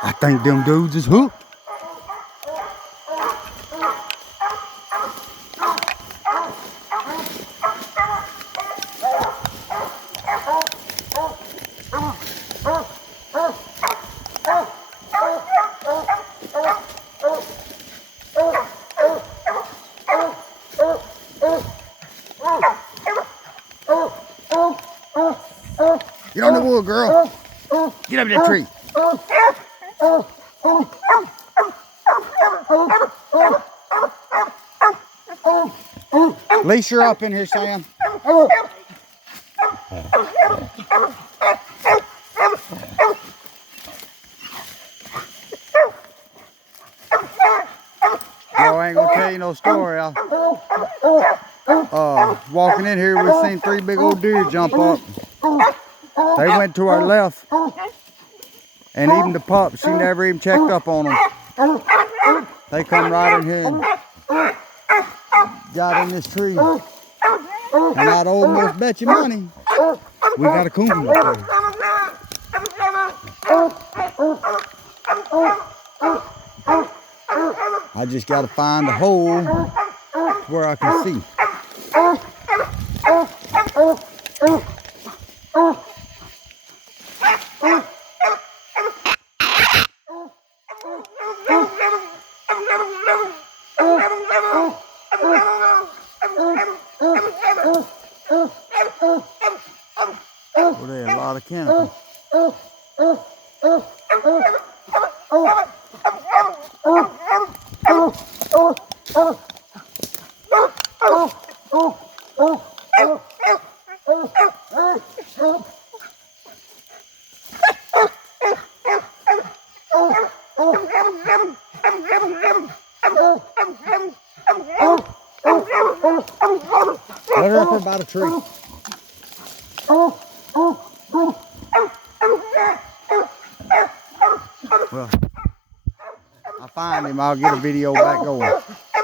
I think them dudes is hooked. Get on the wood, girl. Get up that tree. At least you're up in here, Sam. Yo, I ain't gonna tell you no story. Walking in here, we seen 3 big old deer jump up. They went to our left, and even the pup, she never even checked up on them. They come right in here and got in this tree. And I'd almost bet you money we got a coon up there. I just got to find a hole where I can see. Oh, there's a lot of canopy. Let her up about a tree. Well, I find him, I'll get a video back going.